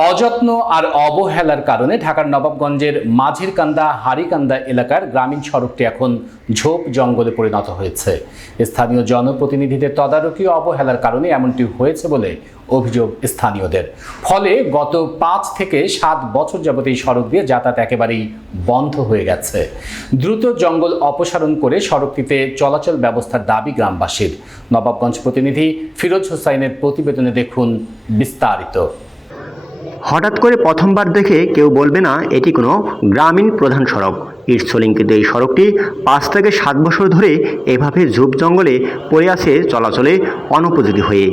অযত্ন আর অবহেলার কারণে ঢাকার নবাবগঞ্জের মাঝের কান্দা হারিকান্দা এলাকার গ্রামীণ সড়কটি এখন ঝোপ জঙ্গলে পরিণত হয়েছে। স্থানীয় জনপ্রতিনিধিদের তদারকি অবহেলার কারণে এমনটি হয়েছে বলে অভিযোগ স্থানীয়দের। ফলে গত পাঁচ থেকে সাত বছর যাবত এই সড়ক দিয়ে যাতায়াত একেবারেই বন্ধ হয়ে গেছে। দ্রুত জঙ্গল অপসারণ করে সড়কটিতে চলাচল ব্যবস্থার দাবি গ্রামবাসীর। নবাবগঞ্জ প্রতিনিধি ফিরোজ হোসাইনের প্রতিবেদনে দেখুন বিস্তারিত। হঠাৎ করে প্রথমবার দেখে কেউ বলবে না, এটি কোনো গ্রামীণ প্রধান সড়ক। ইটসলিঙ্কিত এই সড়কটি পাঁচ থেকে সাত বছর ধরে এভাবে ঝোপ জঙ্গলে পড়ে আছে চলাচলে অনুপযোগী হয়ে।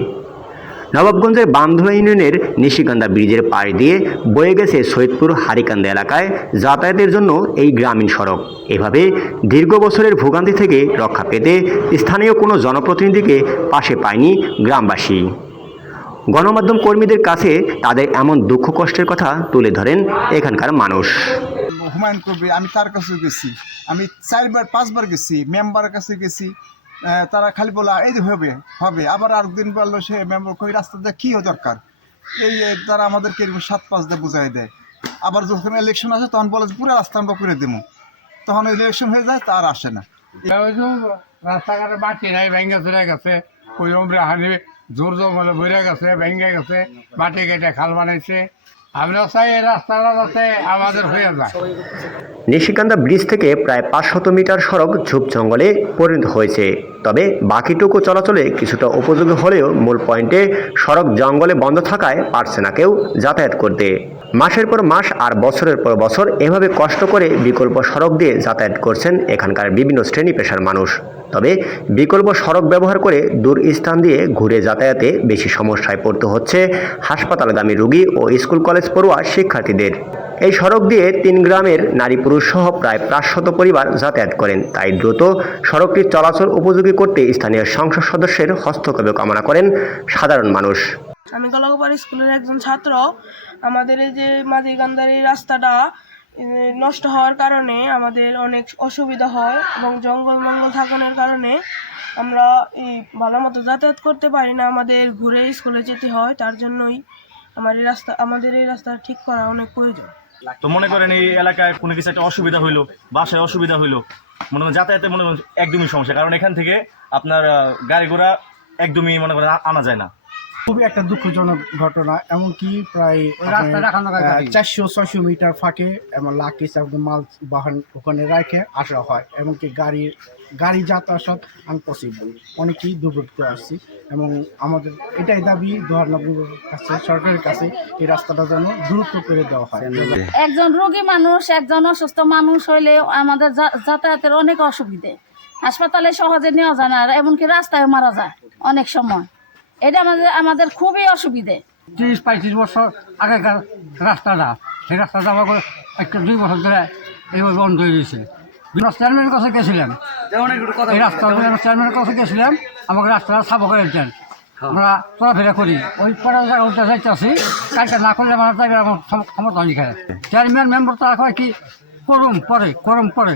নবাবগঞ্জের বান্ধুয়া ইউনিয়নের নিশিকান্দা ব্রিজের পাড় দিয়ে বয়ে গেছে সৈয়দপুর হারিকান্দা এলাকায় যাতায়াতের জন্য এই গ্রামীণ সড়ক। এভাবে দীর্ঘ বছরের ভোগান্তি থেকে রক্ষা পেতে স্থানীয় কোনো জনপ্রতিনিধিকে পাশে পায়নি গ্রামবাসী। গণমাধ্যম কর্মীদের কাছে তাদের এমন দুঃখ কষ্টের কথা তুলে ধরেন এখানকার মানুষ। হুমায়ুন কবির আমি তার কাছে গেছি। আমি চারবার পাঁচবার গেছি মেম্বারের কাছে গেছি। তারা খালি বলা এই যে হবে হবে। আবার আর দিন বলল সে মেম্বার কই রাস্তাটা কী দরকার? এই তারা আমাদেরকে এরকম সাত পাঁচ দিয়ে বুঝাই দেয়। আবার যখন ইলেকশন আসে তখন বলে পুরো রাস্তা আমরা করে দেবো। তখন ইলেকশন হয়ে যায় তার আসে না। রাস্তাঘাটে মাটি নাই ভেঙে চলে গেছে ওই হানি জোর জঙ্গলে বইরে গেছে, ভেঙে গেছে, মাটি কেটে খাল বানাইছে। নিশিকান্দা ব্রিজ থেকে প্রায় পাঁচশত মিটার সড়ক ঝোপ জঙ্গলে পরিণত হয়েছে। তবে বাকিটুকু চলাচলে কিছুটা উপযোগী হলেও মূল পয়েন্টে সড়ক জঙ্গলে বন্ধ থাকায় পারছে না কেউ যাতায়াত করতে। মাসের পর মাস আর বছরের পর বছর এভাবে কষ্ট করে বিকল্প সড়ক দিয়ে যাতায়াত করছেন এখানকার বিভিন্ন শ্রেণি পেশার মানুষ। তবে বিকল্প সড়ক ব্যবহার করে দূর স্থান দিয়ে ঘুরে যাতায়াতে বেশি সমস্যায় পড়তে হচ্ছে হাসপাতালগামী রোগী ও স্কুল কলেজ পড়ুয়া শিক্ষার্থীদের। এই সড়ক দিয়ে তিন গ্রামের নারী পুরুষ সহ প্রায় পাঁচশত পরিবার যাতায়াত করেন। তাই দ্রুত সড়কটি চলাচল উপযোগী করতে স্থানীয় সংসদ সদস্যের হস্তক্ষেপ কামনা করেন সাধারণ মানুষ। আমি গলাগোপাড়ি স্কুলের একজন ছাত্র। আমাদের এই যে মাঝিগান্ধার রাস্তাটা নষ্ট হওয়ার কারণে আমাদের অনেক অসুবিধা হয় এবং জঙ্গল মঙ্গল থাকানোর কারণে আমরা এই ভালো মতো যাতায়াত করতে পারি না। আমাদের ঘুরে স্কুলে যেতে হয়, তার জন্যই আমার এই রাস্তা, আমাদের এই রাস্তা ঠিক করা অনেক প্রয়োজন। তো মনে করেন এই এলাকায় কোনো কিছু একটা অসুবিধা হইল, বাসায় অসুবিধা হইল, মনে করেন যাতায়াতে মনে একদমই সমস্যা। কারণ এখান থেকে আপনার গাড়ি ঘোড়া একদমই মনে করেন আনা যায় না। খুবই একটা দুঃখজনক ঘটনা এমনকি প্রায়। চারশো ছয়শো মিটার ফাঁকে এমন লাকি একদম মাল বাহন ওখানে রেখে আসা হয় এমনকি গাড়ি গাড়ি যাতায়াত আনপসিবল অনেকেই দুর্ভোগ আসছি এবং আমাদের এটাই দাবি দোহারনগরের কাছে সরকারের কাছে এই রাস্তাটা যেন দ্রুত করে দেওয়া হয়। একজন রোগী মানুষ একজন অসুস্থ মানুষ হইলে আমাদের যাতায়াতের অনেক অসুবিধে। হাসপাতালে সহজে নেওয়া যায় না আর এমনকি রাস্তায় মারা যায় অনেক সময়। এটা আমাদের আমাদের খুবই অসুবিধে। তিরিশ পঁয়ত্রিশ বছর আগেকার রাস্তাটা, সেই রাস্তাটা আমাকে একটা দুই বছর ধরে এইভাবে বন্ধ হয়ে গেছে চেয়ারম্যানের কাছে গেছিলাম। এই রাস্তা চেয়ারম্যানের কাছে গেছিলাম, আমাকে রাস্তাটা সাফ করে দিতেন। আমরা চলাফেরা করি। ওই পরে জায়গা উঠতে যাইতেছি কাজটা না করলে আমার যাবে আমার ক্ষমতা নেই চেয়ারম্যান মেম্বার তো কয় কি, করুম পরে করুম পরে।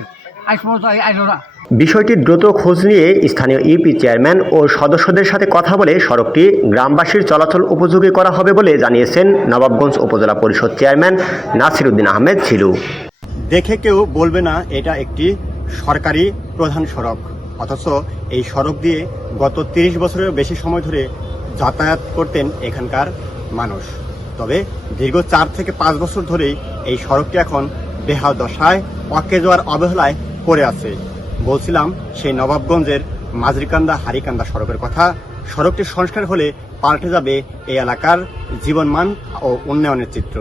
আজ পর্যন্ত আইলো না। বিষয়টি দ্রুত খোঁজ নিয়ে স্থানীয় ইউপি চেয়ারম্যান ও সদস্যদের সাথে কথা বলে সড়কটি গ্রামবাসীর চলাচল উপযোগী করা হবে বলে জানিয়েছেন নবাবগঞ্জ উপজেলা পরিষদ চেয়ারম্যান নাসির উদ্দিন আহমেদ ছিল দেখে কেউ বলবে না এটা একটি সরকারি প্রধান সড়ক, অথচ এই সড়ক দিয়ে গত তিরিশ বছরের বেশি সময় ধরে যাতায়াত করতেন এখানকার মানুষ। তবে দীর্ঘ চার থেকে পাঁচ বছর ধরেই এই সড়কটি এখন বেহাল দশায় অকেজোয়ার অবহেলায় পড়ে আছে। বলছিলাম, সেই নবাবগঞ্জের মাজরিকান্দা হারিকান্দা সড়কের কথা। সড়কটি সংস্কার হলে পাল্টে যাবে এই এলাকার জীবনমান ও উন্নয়নের চিত্র।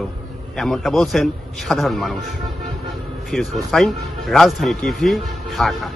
এমনটা বলছেন সাধারণ মানুষ। ফিরোজ হোসাইন রাজধানী টিভি, ঢাকা।